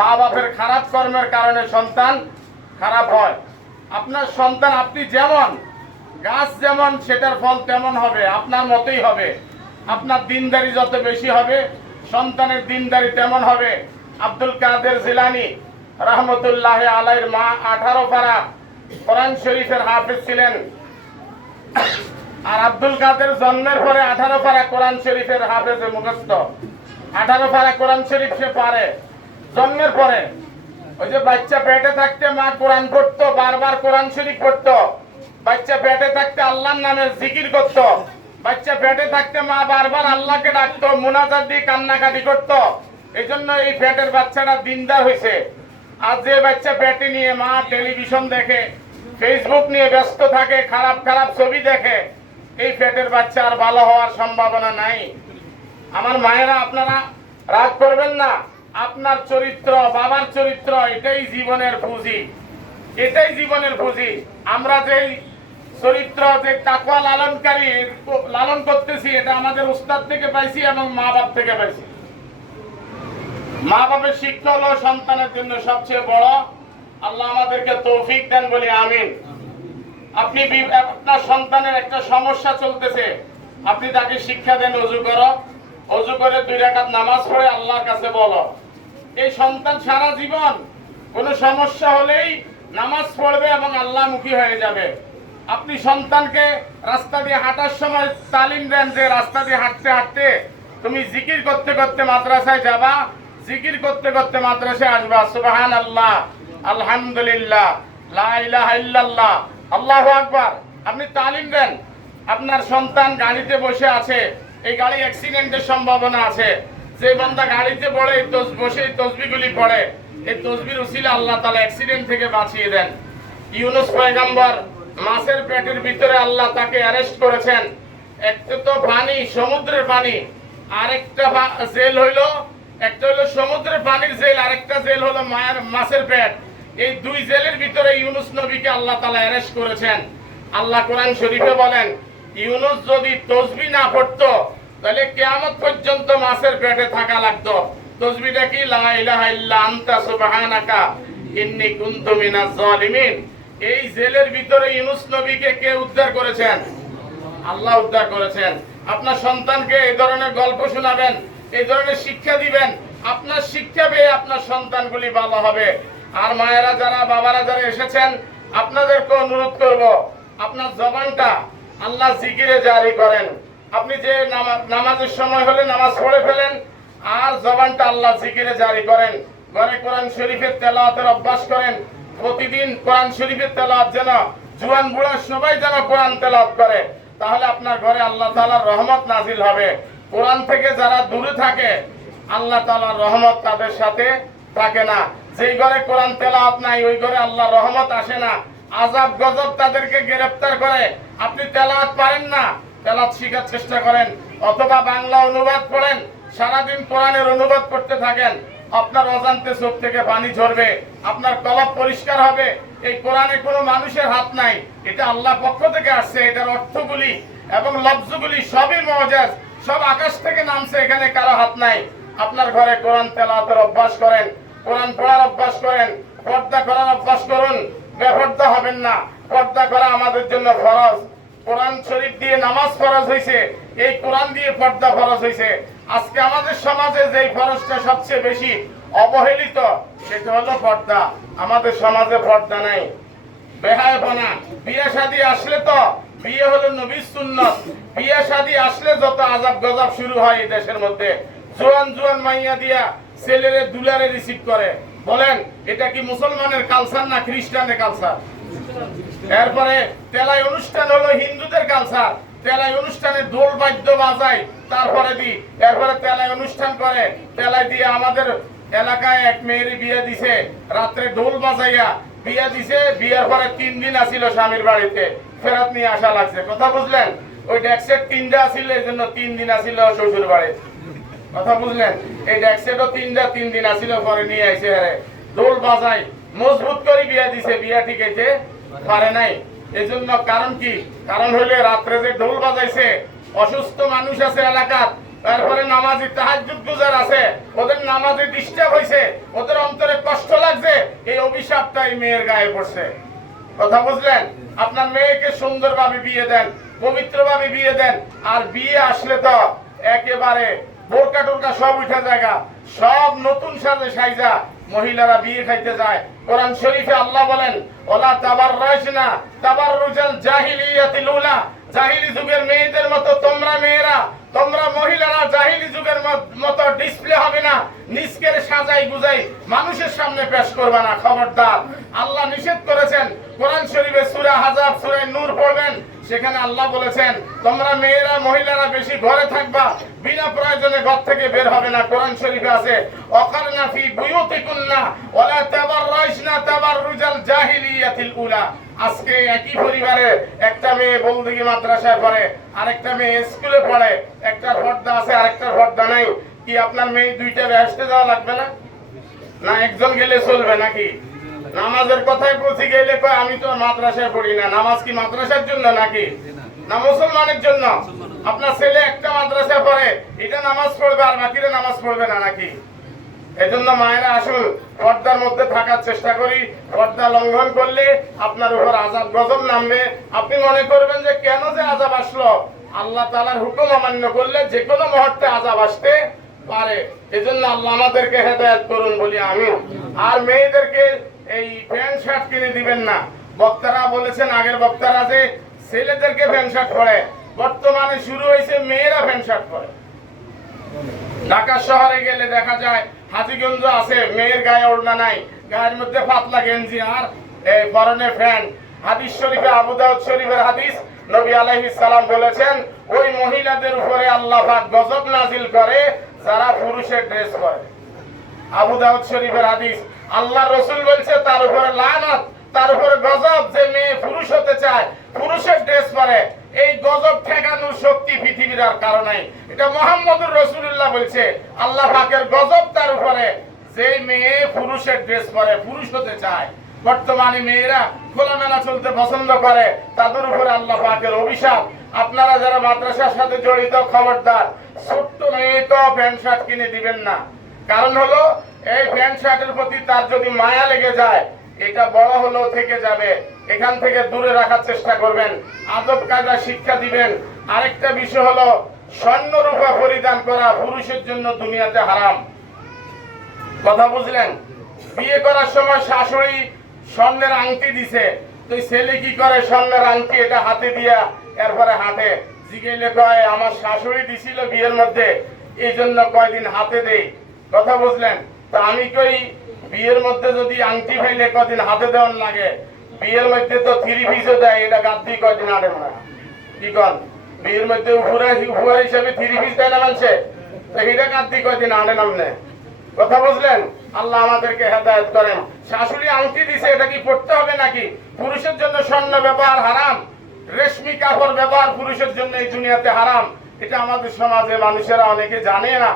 মা বাপের খারাপ কর্মের কারণে সন্তান খারাপ হয়। আপনার সন্তান, আপনি যেমন গাছ যেমন সেটার ফল তেমন হবে, আপনার মতোই হবে। আপনার দিনদারি যত বেশি হবে, সন্তানের দিনদারি তেমন হবে। আব্দুল কাদের জিলানী রহমতুল্লাহ আলাইহির মা 18 পারা কোরআন শরীফের হাফেজ ছিলেন, আর আব্দুল কাদের জন্মের পরে 18 পারা কোরআন শরীফের হাফেজে মুখস্থ। 18 পারা কোরআন শরীফ সে পারে জন্মের পরে। ওই যে বাচ্চা পেটে থাকতে মা কোরআন পড়তো, বারবার কোরআন শরীফ পড়তো। বাচ্চা পেটে থাকতে আল্লাহর নামে জিকির করতো। বাচ্চা পেটে থাকতে মা বারবার আল্লাহকে ডাকতো, মুনাজাত দিয়ে কান্নাকাটি করতো। এই জন্য এই পেটের বাচ্চাটা দিনদার হয়েছে। আর যে বাচ্চা পেটে নিয়ে মা টেলিভিশন দেখে, ফেসবুক নিয়ে ব্যস্ত থাকে, খারাপ খারাপ ছবি দেখে, এই পেটের বাচ্চা আর ভালো হওয়ার সম্ভাবনা নাই। আমার মায়েরা, আপনারা রাগ করবেন না। আপনার চরিত্র, বাবার চরিত্র, এটাই জীবনের পুঁজি, এটাই জীবনের পুঁজি। আমরা যেই চরিত্র, যে তাকওয়া লালন করতেছি, এটা আমাদের উস্তাদ থেকে পাইছি এবং মা বাপ থেকে পাইছি। মা বাপের শিক্ষা হলো সন্তানের জন্য সবচেয়ে বড়। আল্লাহ আমাদেরকে তৌফিক দেন বলি আমিন। আপনি আপনার সন্তানের একটা সমস্যা চলতেছে, আপনি তাকে শিক্ষা দেন, ওযু করো, ওযু করে 2 রাকাত নামাজ পড়ে আল্লাহর কাছে বলো। এই সন্তান সারা জীবন কোনো সমস্যা হলেই নামাজ পড়বে এবং আল্লাহমুখী হয়ে যাবে। আপনি সন্তানকে রাস্তা দিয়ে হাঁটার সময় তালিম দেন যে রাস্তা দিয়ে হাঁটতে হাঁটতে তুমি জিকির করতে করতে মাদ্রাসায় যাবা, জিকির করতে করতে মাদ্রাসায় আসবা, সুবহানাল্লাহ, আলহামদুলিল্লাহ, লা ইলাহা ইল্লাল্লাহ, আল্লাহু আকবার। আপনি তালিম দেন। আপনার সন্তান গাড়িতে বসে আছে, এই গাড়ি অ্যাক্সিডেন্টের সম্ভাবনা আছে। যে বান্দা গাড়িতে পড়ে বসে তসবিহগুলি পড়ে, এই তসবির উসিলা আল্লাহ তাআলা অ্যাক্সিডেন্ট থেকে বাঁচিয়ে দেন। ইউনূস পয়গম্বর মাছের পেটের ভিতরে আল্লাহ তাকে অ্যারেস্ট করেছেন। একটা তো পানি, সমুদ্রের পানি, আরেকটা জেল হইলো, একটা হলো সমুদ্রের পানির জেল, আরেকটা জেল হলো মাছের পেট। এই 2 জেলের ভিতরে ইউনূস নবীকে আল্লাহ তাআলা অ্যারেস্ট করেছেন। আল্লাহ কোরআন শরীফে বলেন, ইউনূস যদি তসবিহ না পড়তো তাহলে কিয়ামত পর্যন্ত মাছের পেটে থাকা লাগতো। তসবিহটা কি? লা ইলাহা ইল্লা আনতা সুবহানাকা ইন্নী কুনতু মিনাজ জালিমিন। এই জেলের ভিতরে ইউনূস নবীকে কে উদ্ধার করেছেন? আল্লাহ উদ্ধার করেছেন। আপনার সন্তানকে এই ধরনের গল্প শোনাবেন, এই ধরনের শিক্ষা দিবেন। আপনার শিক্ষা পেয়ে আপনার সন্তানগুলি ভালো হবে। আর মায়েরা যারা, বাবারা যারা এসেছেন, আপনাদেরকে অনুরোধ করব, আপনার জবানটা আল্লাহ জিকিরে জারি করেন। আপনি যে নামাজের সময় হলে নামাজ পড়ে ফেলেন, আর জবানটা আল্লাহ জিকিরে জারি করেন। ঘরে কোরআন শরীফের তেলাওয়াতের অভ্যাস করেন। প্রতিদিন কোরআন শরীফের তেলাওয়াত যেন জুয়ান বুড়া সবাই যেন কোরআন তেলাওয়াত করে, তাহলে আপনার ঘরে আল্লাহ তাআলার রহমত নাজিল হবে। কোরআন থেকে যারা দূরে থাকে, আল্লাহ তাআলার রহমত তাদের সাথে থাকে না। যেই ঘরে কোরআন তেলাওয়াত নাই, ওই ঘরে আল্লাহর রহমত আসে না। আযাব গজব তাদেরকে গ্রেফতার করে। আপনি তেলাওয়াত পারেন না, তেলাওয়াত শেখার চেষ্টা করেন, অথবা বাংলা অনুবাদ পড়েন। সারাদিন কোরআনের অনুবাদ করতে থাকেন, আপনার অজান্তে চোখ থেকে পানি ঝরবে, আপনার কলব পরিষ্কার হবে। এই কোরআনে কোনো মানুষের হাত নাই, এটা আল্লাহর পক্ষ থেকে আসছে। এটার অর্থগুলি এবং লফজগুলি সবই মুআজ্জাজ, সব আকাশ থেকে নামছে, এখানে কারো হাত নাই। আপনার ঘরে কোরআন তেলাওয়াতের অভ্যাস করেন, কোরআন পড়ার অভ্যাস করেন, পর্দা করার অভ্যাস করুন। বেপর্দা হবেন না। পর্দা করা আমাদের জন্য ফরজ। কোরআন শরীফ দিয়ে নামাজ ফরজ হয়েছে, এই কোরআন দিয়ে পর্দা ফরজ হয়েছে। আজকে আমাদের সমাজে যেই ফরজটা সবচেয়ে বেশি অবহেলিত, সেটা হলো পর্দা। আমাদের সমাজে পর্দা নাই, বেহায়াপনা। বিয়ে শাদী আসলে তো, বিয়ে হলো নবীর সুন্নাত, বিয়ে শাদী আসলে যত আযাব গজব শুরু হয় এই দেশের মধ্যে। জোয়ান জোয়ান মাইয়া দিয়া ছেলেরে দুলারে রিসিভ করে। বলেন, এটা কি মুসলমানের কালচার না খ্রিস্টানের কালচার? এরপরে তেলাই অনুষ্ঠান হলো হিন্দুদের কালচার। তেলাই অনুষ্ঠানে দোল বাদ্য বাজায়, এরপরে তেলাই অনুষ্ঠান করে। তেলাই দিয়ে আমাদের এলাকায় এক মেয়ের বিয়ে দিছে, রাত্রে ঢোল বাজাইয়া বিয়ে দিছে। বিয়ের পরে 3 দিন আসিল স্বামীর বাড়িতে, ফেরত নিয়ে আসা লাগছে। কথা বুঝলেন? ওই ডেক্সেট 3টা আসিল, এই জন্য 3 দিন আসিল শ্বশুর বাড়ি। কথা বুঝলেন? এই ডেক্সেটও 3 দিন আসিল, পরে নিয়ে আইছে। আরে ঢোল বাজাই মজবুত করে বিয়ে দিছে, বিয়ে ঠিকাইতে পারে নাই। এই জন্য কারণ কি? কারণ হইলে রাত্রে যে ঢোল বাজাইছে, অসুস্থ মানুষ আছে এলাকার, তারপরে নামাজি তাহাজ্জুদ গুজার আছে, ওদের নামাজে ডিস্টার্ব হয়েছে, ওদের অন্তরে ছাই মেয়ের গায়ে পড়ছে। কথা বুঝলেন? আপনার মেয়েকে সুন্দরভাবে বিয়ে দেন, পবিত্রভাবে বিয়ে দেন। আর বিয়ে আসলে তো একেবারে বোরকা টোরকা সব উঠে জায়গা, সব নতুন সাজে সাইজা মহিলারা বিয়ে খাইতে যায়। কোরআন শরীফে আল্লাহ বলেন, ওলা তাবাররাজনা তাবাররুজাল জাহিলিয়াতিল উলা, জাহিলি যুগের মেয়েদের মতো তোমরা মেয়েরা, তোমরা মহিলারা জাহিলি যুগের মতো ডিসপ্লে হবে না, নিজকে সাজাই গুজাই মানুষের সামনে পেশ করবে না। খবরদার, আল্লাহ নিষেধ করেছেন। কোরআন শরীফে সূরা হাজাব সূরা নূর পড়বেন, সেখানে আল্লাহ বলেছেন তোমরা মেয়েরা মহিলারা বেশি ঘরে থাকবা, বিনা প্রয়োজনে ঘর থেকে বের হবে না। কোরআন শরীফে আছে ওয়াকারনা ফি বুয়ুতিকুন্না ওয়ালা তাবাররাজনা তাবাররুজাল জাহিলিয়াতিল উলা। আজকে একই পরিবারে একটা মেয়ে বলদিগি মাদ্রাসায় পড়ে, আরেকটা মেয়ে স্কুলে পড়ে, একটা পর্দা আছে আরেকটার পর্দা নাই। কি আপনার মেয়ে দুইটা বেহেশতে যাওয়া লাগবে না? না একজন গেলে চলবে নাকি? নামাজের কথাই বলছি, গেলে কয় আমি তো মাদ্রাসায় পড়ি না। নামাজ কি মাদ্রাসার জন্য নাকি? না মুসলমানের জন্য। আপনার ছেলে একটা মাদ্রাসায় পড়ে, এটা নামাজ পড়বে আর বাকিরা নামাজ পড়বে না নাকি? এজন্য মায়েরা আসুন পর্দার মধ্যে থাকার চেষ্টা করি। পর্দা লঙ্ঘন করলে আপনার উপর আযাব গজব নামবে। আপনি মনে করবেন যে কেন যে আযাব আসলো, আল্লাহ তাআলার হুকুম অমান্য করলে যে কোনো মুহূর্তে আযাব আসতে পারে। এজন্য আল্লাহ আমাদেরকে হেদায়েত করুন বলি আমিন। আর মেয়েদেরকে এই প্যান্ট শার্ট কিনে দিবেন না। বক্তারা বলেছেন, আগের বক্তারা, যে ছেলেদেরকে প্যান্ট শার্ট পরে, বর্তমানে শুরু হয়েছে মেয়েরা প্যান্ট শার্ট পরে। ঢাকা শহরে গেলে দেখা যায় হাজীগঞ্জ আছে, মেয়ের গায়ে ওড়না নাই, গায়ের মধ্যে পাতলা গেঞ্জি আর পরনে প্যান্ট। হাদিস শরীফে, আবু দাউদ শরীফের হাদিস, নবী আলাইহিস সালাম বলেছেন ওই মহিলাদের উপরে আল্লাহ পাক গজব নাজিল করে যারা পুরুষের ড্রেস পরে। আবু দাউদ শরীফের হাদিস, আল্লাহ রাসূল বলছে তার উপরে লানত, তার উপরে গজব, যে মেয়ে পুরুষ হতে চায়, পুরুষের ড্রেস পরে। এই গজব ঠেকানোর শক্তি পৃথিবীর আর কারো নাই। এটা মুহাম্মদুর রাসূলুল্লাহ বলছে। আল্লাহ পাকের গজব তার উপরে, যে মেয়ে পুরুষের ড্রেস পরে, পুরুষ হতে চায়। বর্তমানে মেয়েরা খোলামেলা চলতে পছন্দ করে, তাদের উপরে আল্লাহ পাকের অভিশাপ। আপনারা যারা মাদ্রাসার সাথে জড়িত, খবরদার, ছোট্ট মেয়েকে প্যান্ট শার্ট কিনে দিবেন না। কারণ হলো এই প্যান্ট শার্টের প্রতি তার যদি মায়া লেগে যায়, এটা বড় হলেও থেকে যাবে। এখান থেকে দূরে রাখার চেষ্টা করবেন, আদব কায়দা শিক্ষা দিবেন। আরেকটা বিষয় হলো স্বর্ণ রূপা পরিধান করা পুরুষের জন্য দুনিয়াতে হারাম। কথা বুঝলেন? বিয়ে করার সময় শাশুড়ি স্বর্ণের আংটি দিছে, তো ছেলে কি করে? স্বর্ণের আংটি এটা হাতে দিয়া এরপরে হাঁটে। জিগেলে কয় আমার শাশুড়ি দিছিল বিয়ের মধ্যে, এই জন্য কয়দিন হাতে দেই। কথা বুঝলেন? তো আমি কই বিয়ের মধ্যে যদি আংটি ফাইলে কদিন হাতে দেওয়ার লাগে, বিয়ের মধ্যে তো 3 পিসও দেয়, এটা গাদ্দি কয়দিন আড়ে না। কি কন? বিয়ের মধ্যে উপহার হিসাবে 3 পিস দেয় না মানুষে, তো এটা গাদ্দি কয়দিন আড়ে নামনে। কথা বুঝলেন? আল্লাহ আমাদেরকে হেদায়েত করেন। শাশুড়ি আংটি দিছে, এটা কি পড়তে হবে নাকি? পুরুষের জন্য স্বর্ণ ব্যবহার হারাম, রেশমি কাপড় ব্যবহার পুরুষের জন্য এই দুনিয়াতে হারাম। এটা আমাদের সমাজে মানুষেরা অনেকে জানে না,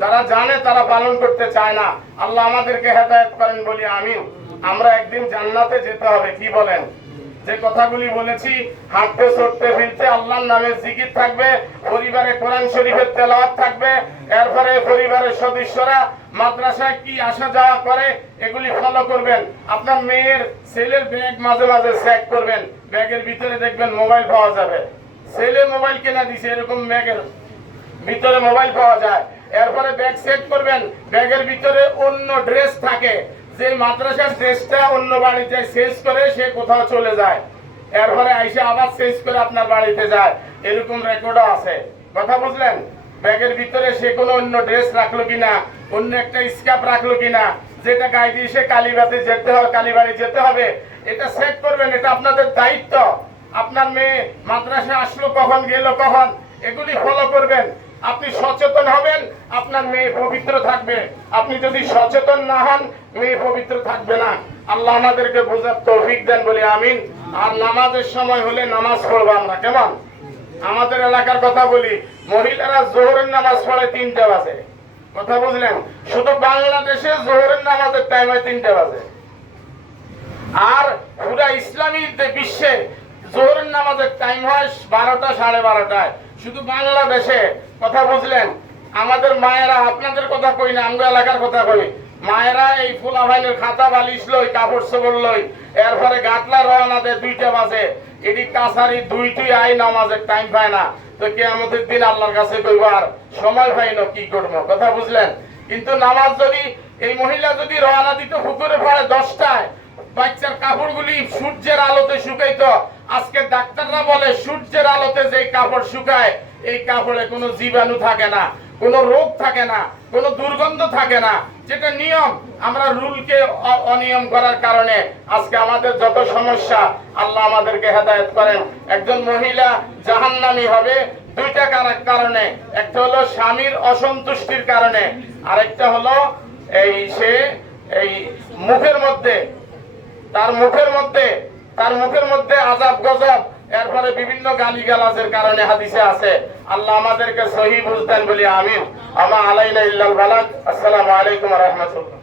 যারা জানে তারা পালন করতে চায় না। আল্লাহ আমাদেরকে হেদায়েত করেন বলি আমিন। আমরা একদিন জান্নাতে যেতে হবে, কি বলেন? যে কথাগুলি বলেছি, হাঁটতে চড়তে ফিরতে আল্লাহর নামে জিকির থাকবে, পরিবারে কোরআন শরীফের তেলাওয়াত থাকবে, এরপরে পরিবারের সদস্যরা মাদ্রাসায় কি আসা যাওয়া করে এগুলি ফলো করবেন। আপনার মেয়ের ছেলের ব্যাগ মাঝে মাঝে চেক করবেন, ব্যাগের ভিতরে দেখবেন মোবাইল পাওয়া যাবে। ছেলে মোবাইল কেনা দিছে, এরকম ব্যাগের ভিতরে মোবাইল পাওয়া যায়। এরপরে ব্যাগ চেক করবেন, ব্যাগের ভিতরে অন্য ড্রেস থাকে, যে মাদ্রাসার ড্রেসটা অন্য বাড়িতে চেঞ্জ করে সে কোথাও চলে যায়, এরপরে আইসা আবার চেঞ্জ করে আপনার বাড়িতে যায়, এরকম রেকর্ডও আছে। কথা বুঝলেন? ব্যাগের ভিতরে সে কোনো অন্য ড্রেস রাখলো কিনা, অন্য একটা স্কার্ফ রাখলো কিনা, যেটা গায়ে দিয়ে সে কালীবাড়ি যেতে হবে, কালীবাড়ি যেতে হবে, এটা চেক করবেন। এটা আপনাদের দায়িত্ব। আপনার মেয়ে মাদ্রাসা আসলো কখন, গেল কখন, এগুলি ফলো করবেন। আপনি সচেতন হবেন, আপনার মেয়ে পবিত্র থাকবে। আপনি যদি সচেতন না হন, মেয়ে পবিত্র থাকবে না। আল্লাহ আমাদেরকে বোঝার তৌফিক দেন বলি আমিন। আর নামাজের সময় হলে নামাজ পড়বো আমরা, কেমন? আমাদের এলাকার কথা বলি, মহিলারা জোহরের নামাজ পড়ে 3টে বাজে। কথা বুঝলেন? শুধু বাংলাদেশে জোহরের নামাজের টাইম হয় 3টে বাজে। আর পুরা ইসলামী বিশ্বে জোহরের নামাজের টাইম হয় 12টা, 12:30টায়। শুধু বাংলাদেশে। কথা বুঝলেন? আমাদের মায়েরা, আপনাদের কথা কই না, আমরা এলাকার কথা কই, মায়েরা এই ফুলা ভাইলের খাতা বালিশ লই, কাপড় চোপড় লই, এরপরে গাটলা রওনা দেয় 2টা বাজে। এটি কাছারি 2টি আই নামাজের টাইম পায় না। তো কিয়ামতের দিন আল্লাহর কাছে কইব আর সময় পাই না, কি করবো? কথা বুঝলেন? কিন্তু নামাজ যদি এই মহিলা যদি রওনা দিত পুকুরে পড়ে 10টায়, বাচ্চার কাপড়গুলি সূর্যের আলোতে শুকাইতো। আজকে ডাক্তাররা বলে সূর্যের আলোতে যে কাপড় শুকায় এই কাপড়ে কোনো জীবাণু থাকে না, কোনো রোগ থাকে না, কোনো দুর্গন্ধ থাকে না, যেটা নিয়ম। আমরা রুলকে অনিয়ম করার কারণে আজকে আমাদের যত সমস্যা। আল্লাহ আমাদেরকে হেদায়েত করেন। একজন মহিলা জাহান্নামী হবে 2টা কারণে। একটা হলো স্বামীর অসন্তুষ্টির কারণে, আরেকটা হলো এই মুখের মধ্যে তার মুখের মধ্যে আযাব গজব, এরপরে বিভিন্ন গালিগালাজের কারণে হাদিসে আছে। আল্লাহ আমাদেরকে সহি বুঝ দেন বলি আমিন। আমা আলাইনা ইল্লাল বালাগ। আসসালামু আলাইকুম ওয়া রাহমাতুল্লাহ।